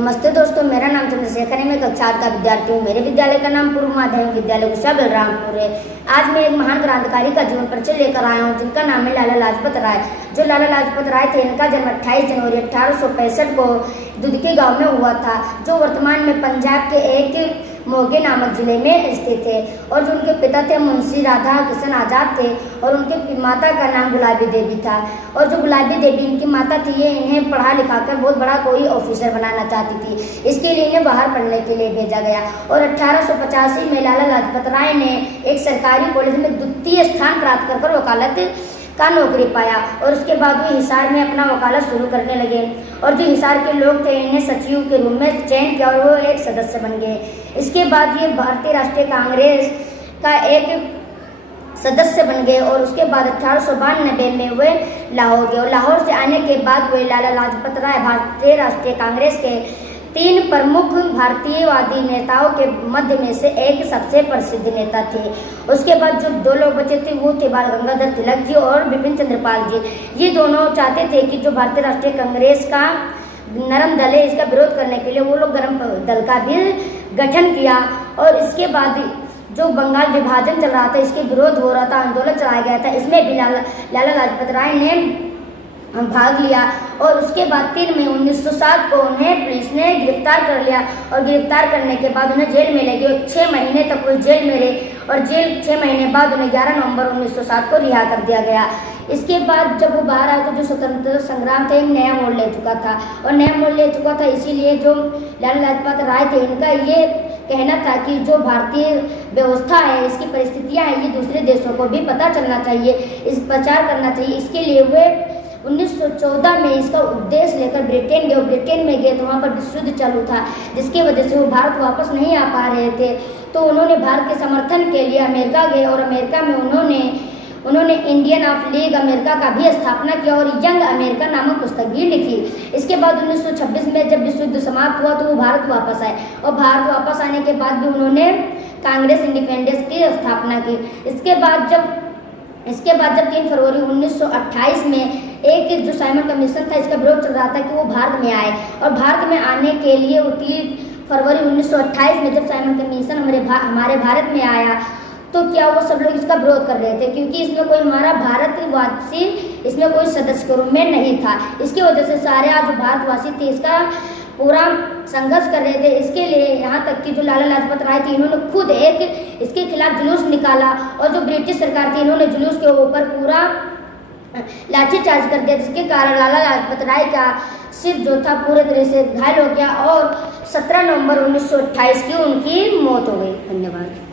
नमस्ते दोस्तों, मेरा नाम चंद्रशेखर है। मैं कक्षा 8 का विद्यार्थी हूँ। मेरे विद्यालय का नाम पूर्व माध्यमिक विद्यालय गुस्सा बलरामपुर है। आज मैं एक महान क्रांतिकारी का जीवन परिचय लेकर आया हूँ, जिनका नाम है लाला लाजपत राय। जो लाला लाजपत राय थे, इनका जन्म 28 जनवरी 1865 को दुधकी गांव में हुआ था, जो वर्तमान में पंजाब के एक मोगे नामक जिले में स्थित है। और जो उनके पिता थे मुंशी राधा किशन आजाद थे, और उनके माता का नाम गुलाबी देवी था। और जो गुलाबी देवी इनकी माता थी, ये इन्हें पढ़ा लिखाकर बहुत बड़ा कोई ऑफिसर बनाना चाहती थी। इसके लिए इन्हें बाहर पढ़ने के लिए भेजा गया। और 1885 में लाला लाजपत राय ने एक सरकारी कॉलेज में द्वितीय स्थान प्राप्त कर वकालत का नौकरी पाया। और उसके बाद वो हिसार में अपना वकालत शुरू करने लगे। और जो हिसार के लोग थे, इन्हें सचिव के रूप में चयन किया और वो एक सदस्य बन गए। इसके बाद ये भारतीय राष्ट्रीय कांग्रेस का एक सदस्य बन गए। और उसके बाद 1892 में वे लाहौर गए। और लाहौर से आने के बाद वे लाला लाजपत राय भारतीय राष्ट्रीय कांग्रेस के 3 प्रमुख भारतीयवादी नेताओं के मध्य में से एक सबसे प्रसिद्ध नेता थे। उसके बाद जो 2 लोग बचे थे, वो थे बाल गंगाधर तिलक जी और बिपिन चंद्र पाल जी। ये दोनों चाहते थे कि जो भारतीय राष्ट्रीय कांग्रेस का नरम दल है, इसका विरोध करने के लिए वो लोग गरम दल का भी गठन किया। और इसके बाद जो बंगाल विभाजन चल रहा था, इसके विरोध हो रहा था, आंदोलन चलाया गया था, इसमें भी लाला लाजपत राय ने भाग लिया। और उसके बाद 3 मई 1907 को उन्हें पुलिस ने गिरफ्तार कर लिया। और गिरफ्तार करने के बाद उन्हें जेल में ले गए। 6 महीने तक वो जेल में रहे। और 6 महीने बाद उन्हें 11 नवंबर 1907 को रिहा कर दिया गया। इसके बाद जब वो बाहर आए तो जो स्वतंत्रता संग्राम थे, नया मोड़ ले चुका था। और नया मोड़ ले चुका था, इसीलिए जो लाला लाजपत राय थे, इनका ये कहना था कि जो भारतीय व्यवस्था है, इसकी परिस्थितियाँ हैं, ये दूसरे देशों को भी पता चलना चाहिए, इस प्रचार करना चाहिए। इसके लिए वे 1914 में इसका उपदेश लेकर ब्रिटेन गए। ब्रिटेन में गए तो वहाँ पर विश्व युद्ध चालू था, जिसकी वजह से वो भारत वापस नहीं आ पा रहे थे। तो उन्होंने भारत के समर्थन के लिए अमेरिका गए। और अमेरिका में उन्होंने इंडियन ऑफ लीग अमेरिका का भी स्थापना किया और यंग अमेरिका नामक पुस्तक भी लिखी। इसके बाद 1926 में जब विश्व युद्ध समाप्त हुआ तो वो भारत वापस आए। और भारत वापस आने के बाद भी उन्होंने कांग्रेस इंडिपेंडेंस की स्थापना की। इसके बाद जब 3 फरवरी 1928 में एक जो साइमन कमीशन था, इसका विरोध चल रहा था कि वो भारत में आए। और भारत में आने के लिए 3 फरवरी 1928 में जब साइमन कमीशन हमारे भारत में आया, तो क्या वो सब लोग इसका विरोध कर रहे थे, क्योंकि इसमें कोई हमारा भारतवासी इसमें कोई सदस्य के रूप में नहीं था। इसकी वजह से सारे आज जो भारतवासी थे, इसका पूरा संघर्ष कर रहे थे। इसके लिए यहाँ तक कि जो लाला लाजपत राय थी, इन्होंने खुद एक इसके खिलाफ जुलूस निकाला। और जो ब्रिटिश सरकार थी, इन्होंने जुलूस के ऊपर पूरा लाठीचार्ज कर दिया, जिसके कारण लाला लाजपत राय का सिर जो था पूरे तरह से घायल हो गया। और 17 नवंबर 1928 की उनकी मौत हो गई। धन्यवाद।